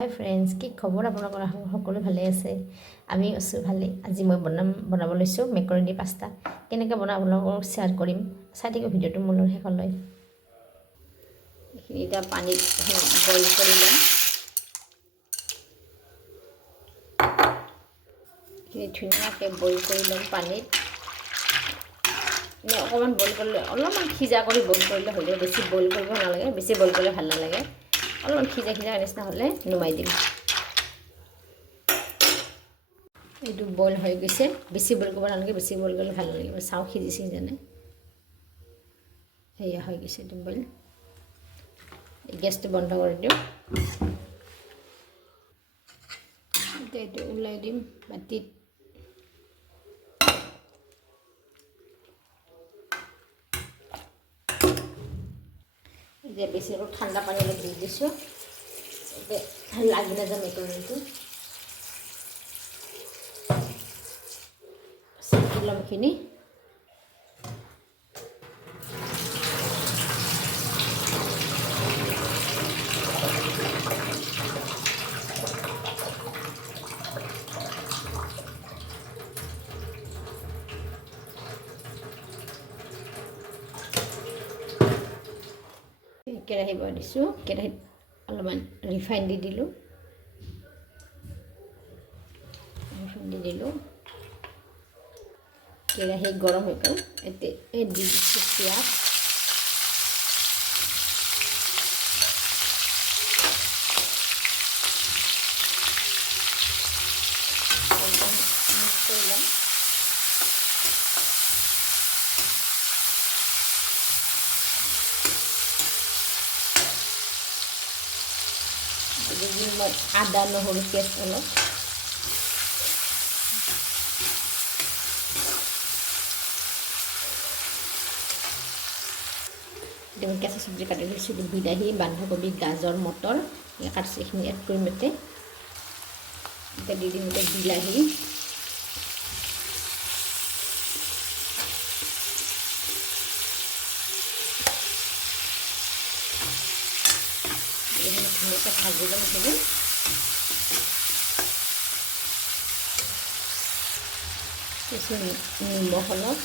হাই friends, কি খবৰ আপোনালোকৰ? সকলো ভালে আছে? আমি আছোঁ ভালেই। আজি মই বনাব লৈছোঁ মেকাৰণি পাস্তা। কেনেকৈ বনাওঁ আপোনালোকক শ্বেয়াৰ কৰিম, চাই থাকিব ভিডিঅ'টো মূলৰ শেষলৈ। এইখিনি এতিয়া পানীত বইল কৰি ল'ম। এইখিনি ধুনীয়াকৈ বইল কৰি ল'ম পানীত। অকণমান বইল কৰিলে, অলপমান সিজা কৰি বইল কৰিলে হ'লেও, বেছি বইল কৰিব নালাগে, বেছি বইল কৰিলে ভাল নালাগে। অলপমান সিজা নিচিনা হ'লে নমাই দিম। এইটো বইল হৈ গৈছে, বেছি বইল কৰিব নালাগে, বেছি বইল কৰিলে ভাল নালাগিব। চাওঁ সিজিছে যেনে, সেয়া হৈ গৈছে এইটো বইল। গেছটো বন্ধ কৰি দিওঁ। এতিয়া এইটো ওলাই দিম বাতিত। এতিয়া বেছি অলপ ঠাণ্ডা পানী অলপ দি দিছোঁ, এতিয়া লাগি নাযায় মেকাৰণিটো। চেকি ল'ম এইখিনি। কেৰাহী বহাইছোঁ, কেৰাহীত অলপমান ৰিফাইন দি দিলোঁ। কেৰাহী গৰম হৈ গ'ল। এতিয়া দি দিছোঁ পিঁয়াজ। মিক্স কৰি ল'ম। মই আদা নহৰু পেষ্ট অলপ, কেঁচা চব্জি কাটি দিছিলোঁ, বিলাহী, বন্ধাকবি, গাজৰ, মটৰ কাটিছোঁ, এইখিনি এড কৰিম। এতিয়া দি দিম বিলাহী, ধুনীয়াকৈ ভাজি ল'ম। এইখিনি নিমখ অলপ,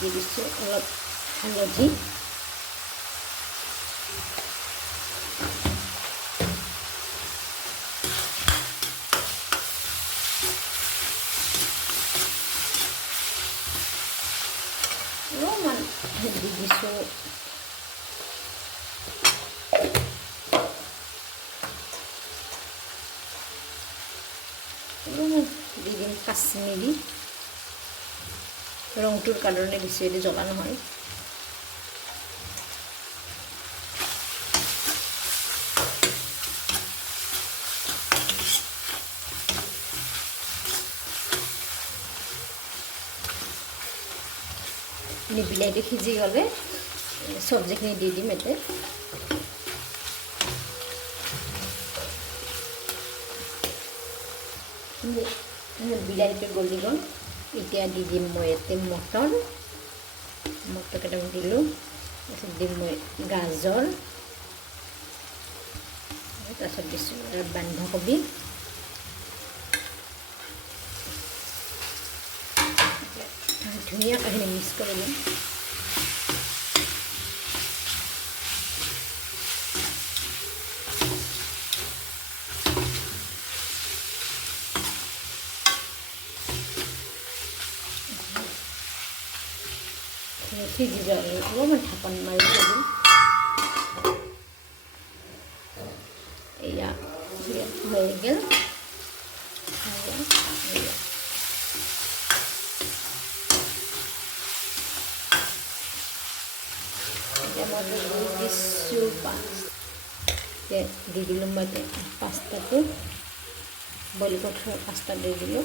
দি দিছোঁ অলপ হালধি, অলপমান দি দিছোঁ দি দিম কাশ্মীৰী, ৰংটোৰ কাৰণে বেছি জ্বলা নহয়। বিলাহীটো সিজি গ'লে চব্জিখিনি দি দিম। এতিয়া বিলাহীটো গলি গ'ল। এতিয়া দি দিম মই ইয়াতে মটৰ কেইটামান দিলোঁ। তাৰপিছত দিম মই গাজৰ, তাৰপিছত দিছোঁ বন্ধাকবি, ধুনীয়াকৈ এইখিনি মিক্স কৰি দিম। সিজি যোৱালে অলপমান ঢাকন মাৰি দিম। এয়া হৈ গ'ল। এতিয়া মই দিছোঁ দি দিলোঁ। মই পাস্তাটো বইল কৰি থোৱা পাস্তা দি দিলোঁ।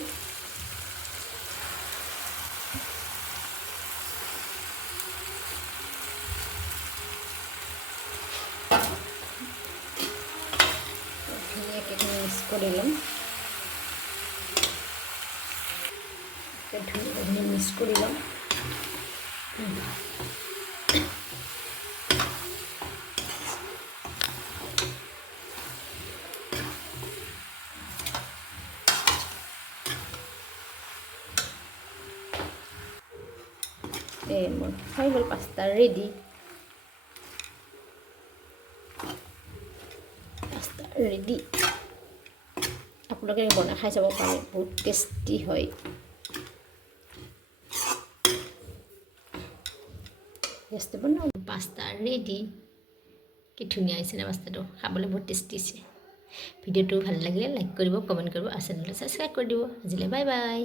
কৰি ল'ম ধুনীয়াকৈ মিক্স কৰি ল'ম মোৰ হৈ গ'ল পাস্তা ৰেডি আপোনালোকে বনাই খাই চাব পাৰে বহুত টেষ্টি হয় পাস্তা ৰেডি কি ধুনীয়া হৈছে না পাস্তাটো খাবলৈ বহুত টেষ্টি হৈছে ভিডিঅ'টো ভাল লাগিলে লাইক কৰিব কমেণ্ট কৰিব আৰু চেনেলটো ছাবস্ক্ৰাইব কৰি দিব আজিলৈ বাই বাই